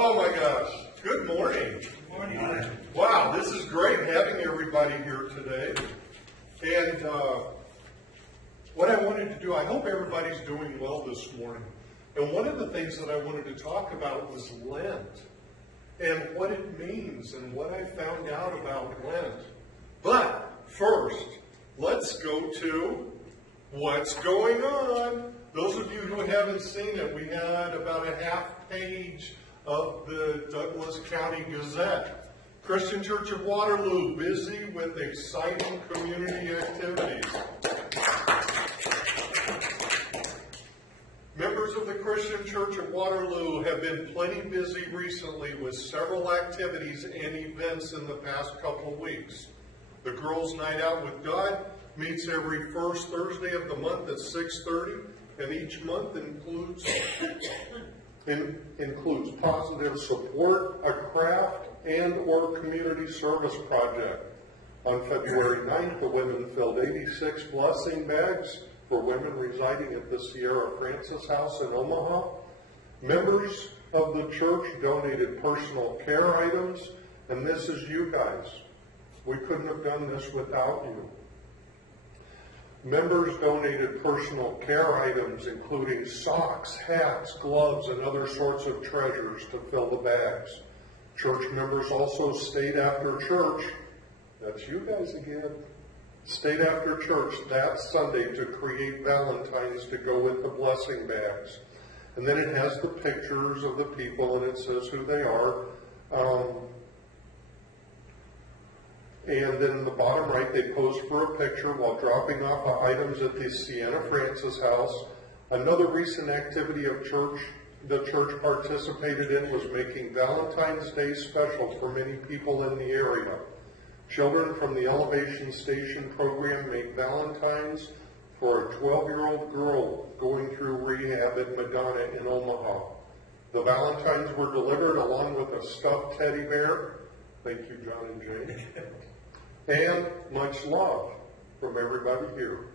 Oh my gosh. Good morning. Good morning. Wow, this is great having everybody here today. And what I wanted to do, I hope everybody's doing well this morning. And one of the things that I wanted to talk about was Lent and what it means and what I found out about Lent. But first, let's go to what's going on. Those of you who haven't seen it, we had about a half page of the Douglas County Gazette. Christian Church of Waterloo, busy with exciting community activities. Members of the Christian Church of Waterloo have been plenty busy recently with several activities and events in the past couple of weeks. The Girls' Night Out with God meets every first Thursday of the month at 6:30, and each month includes positive support, a craft, and or community service project. On February 9th, the women filled 86 blessing bags for women residing at the Sierra Francis House in Omaha. Members of the church donated personal care items, and this is you guys. We couldn't have done this without you. Members donated personal care items, including socks, hats, gloves, and other sorts of treasures to fill the bags. Church members also stayed after church. That's you guys again. Stayed after church that Sunday to create valentines to go with the blessing bags. And then it has the pictures of the people, and it says who they are. And then in the bottom right, they posed for a picture while dropping off the items at the Sienna Francis House. Another recent activity of the church participated in was making Valentine's Day special for many people in the area. Children from the Elevation Station program made Valentines for a 12-year-old girl going through rehab at Madonna in Omaha. The Valentines were delivered along with a stuffed teddy bear. Thank you, John and Jane. And much love from everybody here.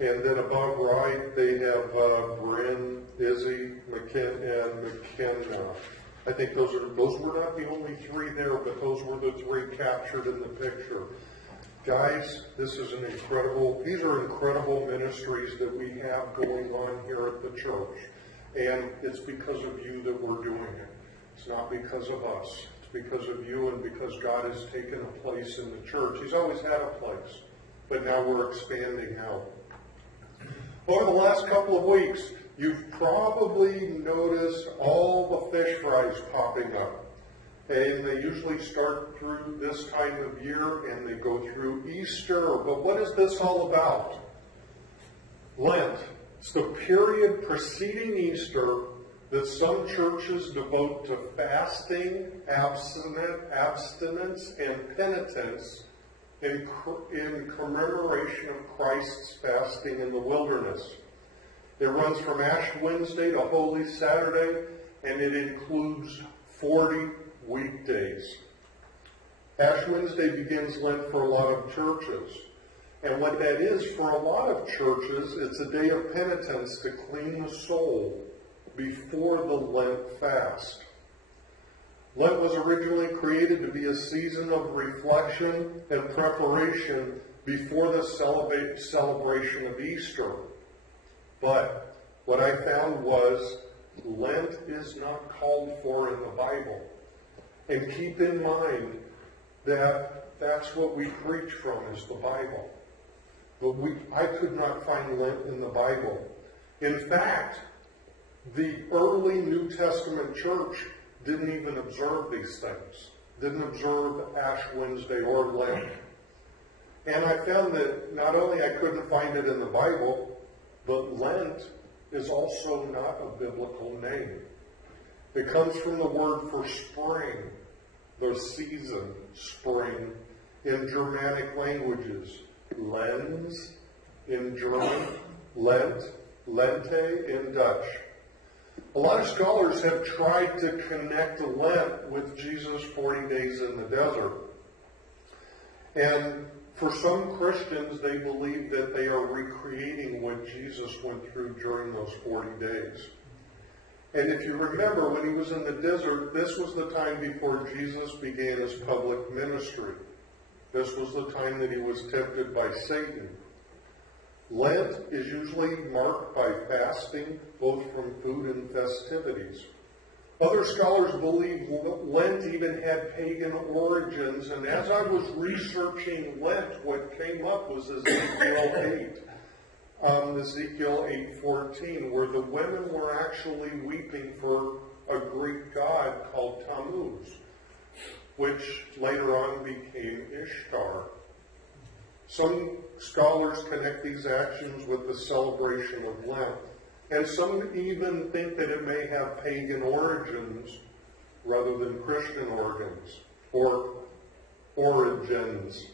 And then above right, they have Bryn, Izzy, and McKenna. I think those were not the only three there, but those were the three captured in the picture. Guys, these are incredible ministries that we have going on here at the church. And it's because of you that we're doing it. It's not because of us. Because of you and because God has taken a place in the church. He's always had a place, but now we're expanding out. Over the last couple of weeks, you've probably noticed all the fish fries popping up. And they usually start through this time of year and they go through Easter. But what is this all about? Lent. It's the period preceding Easter that some churches devote to fasting, abstinence, and penitence in commemoration of Christ's fasting in the wilderness. It runs from Ash Wednesday to Holy Saturday, and it includes 40 weekdays. Ash Wednesday begins Lent for a lot of churches. And what that is for a lot of churches, it's a day of penitence to clean the soul before the Lent fast. Lent was originally created to be a season of reflection and preparation before the celebration of Easter. But what I found was Lent is not called for in the Bible. And keep in mind that that's what we preach from is the Bible. But I could not find Lent in the Bible. In fact, the early New Testament church didn't even observe these things, didn't observe Ash Wednesday or Lent. And I found that not only I couldn't find it in the Bible, but Lent is also not a biblical name. It comes from the word for spring, the season, spring, in Germanic languages. Lens in German, Lent, Lente in Dutch. A lot of scholars have tried to connect Lent with Jesus' 40 days in the desert. And for some Christians, they believe that they are recreating what Jesus went through during those 40 days. And if you remember, when he was in the desert, this was the time before Jesus began his public ministry. This was the time that he was tempted by Satan. Lent is usually marked by fasting, both from food and festivities. Other scholars believe Lent even had pagan origins, and as I was researching Lent, what came up was Ezekiel 8. Ezekiel 8:14, where the women were actually weeping for a Greek god called Tammuz, which later on became Ishtar. Some scholars connect these actions with the celebration of Lent, and some even think that it may have pagan origins rather than Christian origins or origins.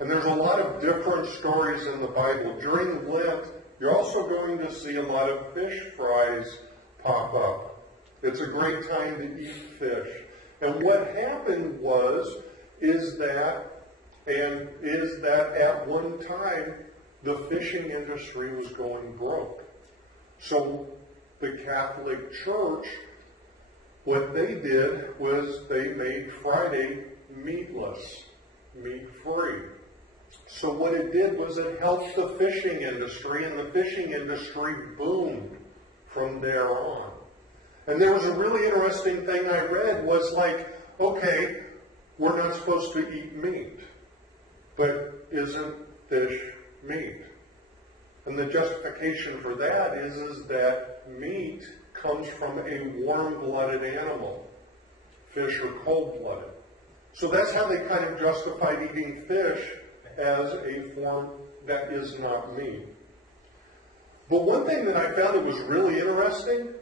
And there's a lot of different stories in the Bible. During Lent, you're also going to see a lot of fish fries pop up. It's a great time to eat fish. And what happened is that at one time, the fishing industry was going broke. So the Catholic Church, what they did was they made Friday meatless, meat-free. So what it did was it helped the fishing industry, and the fishing industry boomed from there on. And there was a really interesting thing I read was like, okay, we're not supposed to eat meat, but isn't fish meat? And the justification for that is that meat comes from a warm-blooded animal. Fish are cold-blooded. So that's how they kind of justified eating fish as a form that is not meat. But one thing that I found that was really interesting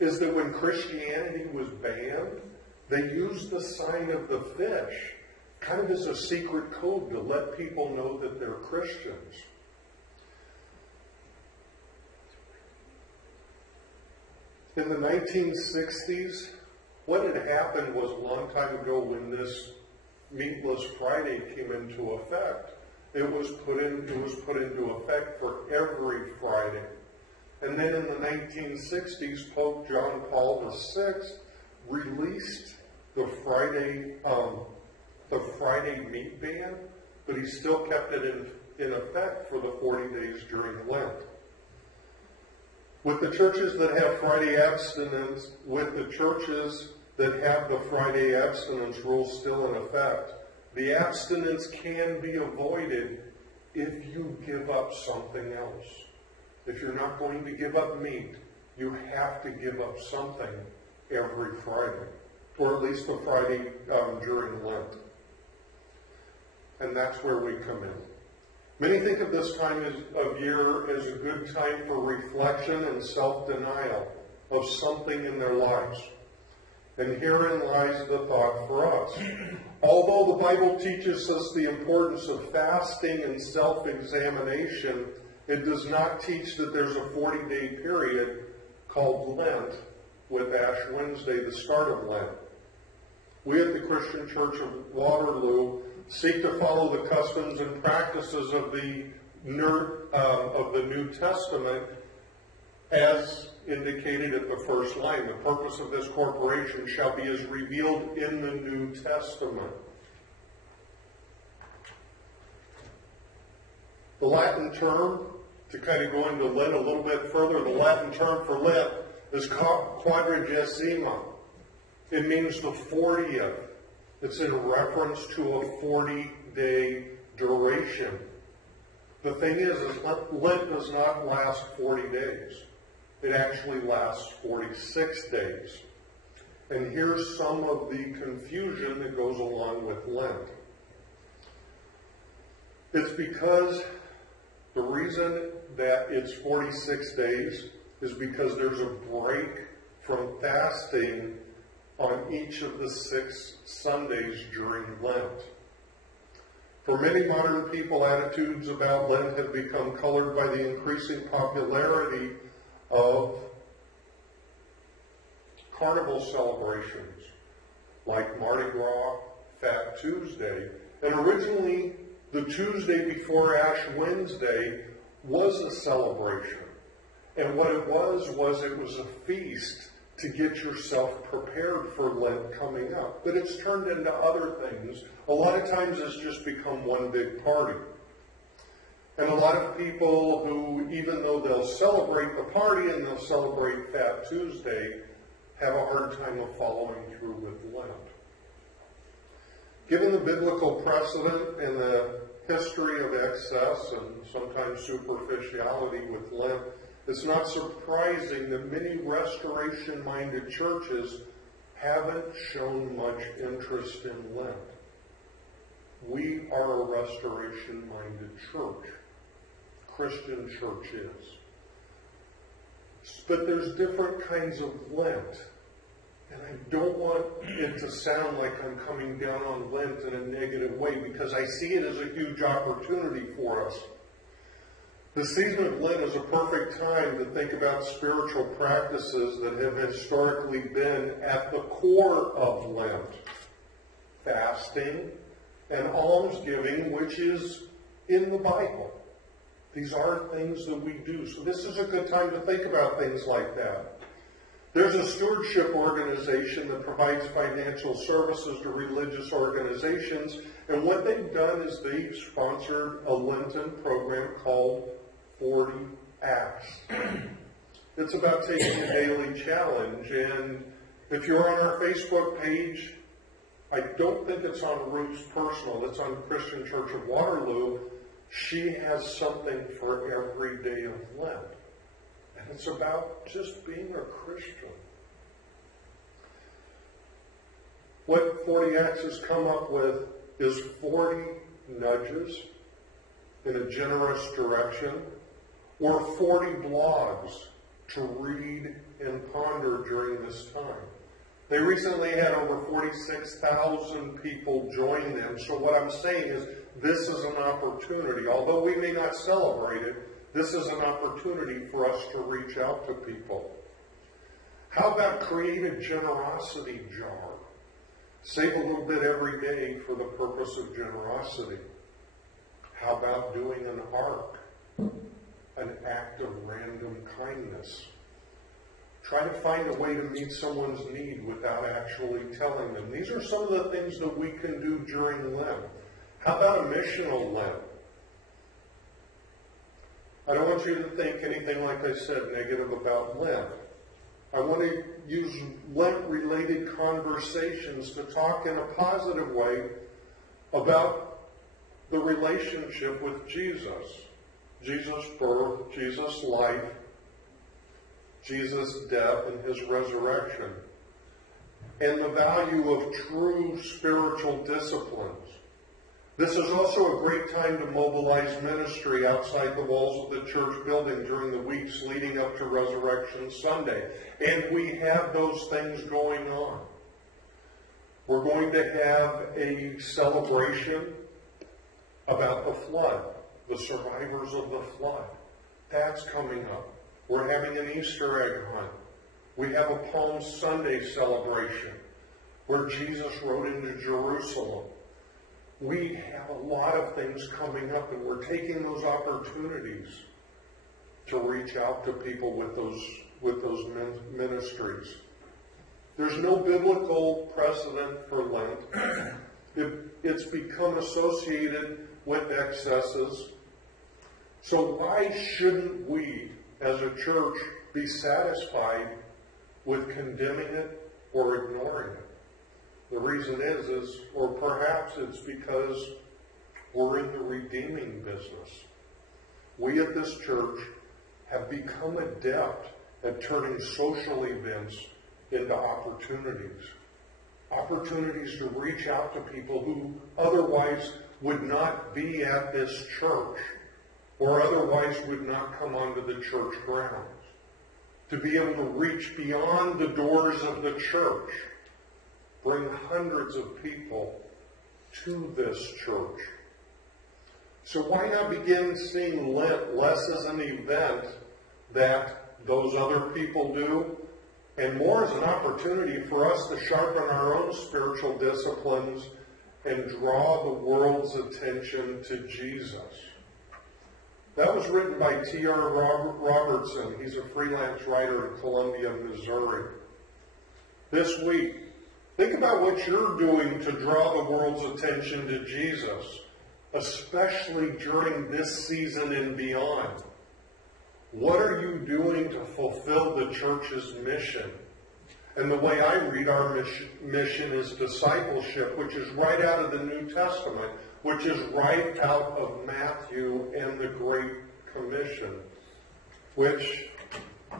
is that when Christianity was banned, they used the sign of the fish kind of as a secret code to let people know that they're Christians. In the 1960s, what had happened was a long time ago when this Meatless Friday came into effect, it was put into effect for every Friday. And then in the 1960s, Pope John Paul VI released the Friday meat ban, but he still kept it in effect for the 40 days during Lent. With the churches that have Friday abstinence, with the churches that have the Friday abstinence rule still in effect, the abstinence can be avoided if you give up something else. If you're not going to give up meat, you have to give up something every Friday, or at least the Friday during Lent. And that's where we come in. Many think of this time of year as a good time for reflection and self-denial of something in their lives. And herein lies the thought for us. Although the Bible teaches us the importance of fasting and self-examination, it does not teach that there's a 40-day period called Lent, with Ash Wednesday, the start of Lent. We at the Christian Church of Waterloo seek to follow the customs and practices of the New Testament as indicated at the first line. The purpose of this corporation shall be as revealed in the New Testament. The Latin term, to kind of go into Lent a little bit further, the Latin term for Lent is quadragesima. It means the 40th. It's in reference to a 40-day duration. The thing is Lent does not last 40 days. It actually lasts 46 days. And here's some of the confusion that goes along with Lent. It's because the reason that it's 46 days is because there's a break from fasting on each of the 6 Sundays during Lent. For many modern people, attitudes about Lent have become colored by the increasing popularity of carnival celebrations like Mardi Gras, Fat Tuesday. And originally, the Tuesday before Ash Wednesday was a celebration. And what it was a feast to get yourself prepared for Lent coming up. But it's turned into other things. A lot of times it's just become one big party. And a lot of people who, even though they'll celebrate the party and they'll celebrate Fat Tuesday, have a hard time of following through with Lent. Given the biblical precedent and the history of excess and sometimes superficiality with Lent, it's not surprising that many restoration-minded churches haven't shown much interest in Lent. We are a restoration-minded church. Christian church is. But there's different kinds of Lent. And I don't want it to sound like I'm coming down on Lent in a negative way, because I see it as a huge opportunity for us. The season of Lent is a perfect time to think about spiritual practices that have historically been at the core of Lent. Fasting and almsgiving, which is in the Bible. These are things that we do. So this is a good time to think about things like that. There's a stewardship organization that provides financial services to religious organizations, and what they've done is they've sponsored a Lenten program called 40 Acts. It's about taking a daily challenge, and if you're on our Facebook page, I don't think it's on Ruth's personal, it's on Christian Church of Waterloo. She has something for every day of Lent. And it's about just being a Christian. What 40 Acts has come up with is 40 nudges in a generous direction, or 40 blogs to read and ponder during this time. They recently had over 46,000 people join them. So what I'm saying is this is an opportunity. Although we may not celebrate it, this is an opportunity for us to reach out to people. How about create a generosity jar? Save a little bit every day for the purpose of generosity. How about doing an ark? An act of random kindness. Try to find a way to meet someone's need without actually telling them. These are some of the things that we can do during Lent. How about a missional Lent? I don't want you to think anything, like I said, negative about Lent. I want to use Lent-related conversations to talk in a positive way about the relationship with Jesus. Jesus' birth, Jesus' life, Jesus' death, and his resurrection, and the value of true spiritual disciplines. This is also a great time to mobilize ministry outside the walls of the church building during the weeks leading up to Resurrection Sunday. And we have those things going on. We're going to have a celebration about the flood, the survivors of the flood. That's coming up. We're having an Easter egg hunt. We have a Palm Sunday celebration where Jesus rode into Jerusalem. We have a lot of things coming up, and we're taking those opportunities to reach out to people with those ministries. There's no biblical precedent for Lent. It's become associated with excesses. So why shouldn't we, as a church, be satisfied with condemning it or ignoring it? The reason is, or perhaps it's because we're in the redeeming business. We at this church have become adept at turning social events into opportunities. Opportunities to reach out to people who otherwise would not be at this church, or otherwise would not come onto the church grounds. To be able to reach beyond the doors of the church, bring hundreds of people to this church. So why not begin seeing Lent less as an event that those other people do, and more as an opportunity for us to sharpen our own spiritual disciplines and draw the world's attention to Jesus? That was written by T.R. Robertson. He's a freelance writer in Columbia, Missouri. This week, think about what you're doing to draw the world's attention to Jesus, especially during this season and beyond. What are you doing to fulfill the church's mission? And the way I read our mission is discipleship, which is right out of the New Testament, which is right out of Matthew and the Great Commission, which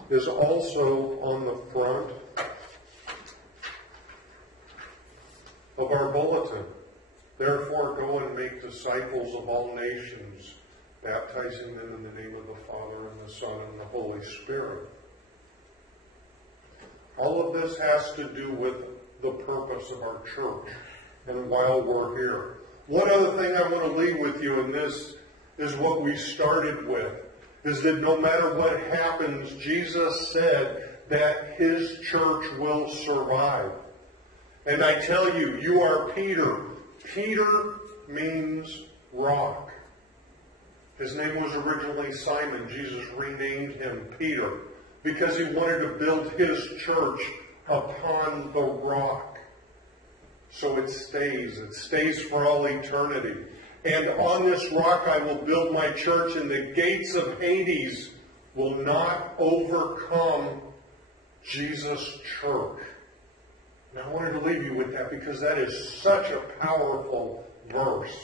is also on the front of our bulletin. Therefore, go and make disciples of all nations, baptizing them in the name of the Father and the Son and the Holy Spirit. All of this has to do with the purpose of our church and while we're here. One other thing I want to leave with you, and this is what we started with, is that no matter what happens, Jesus said that his church will survive. And I tell you, you are Peter. Peter means rock. His name was originally Simon. Jesus renamed him Peter because he wanted to build his church upon the rock. So it stays for all eternity. And on this rock I will build my church, and the gates of Hades will not overcome Jesus' church. And I wanted to leave you with that because that is such a powerful verse.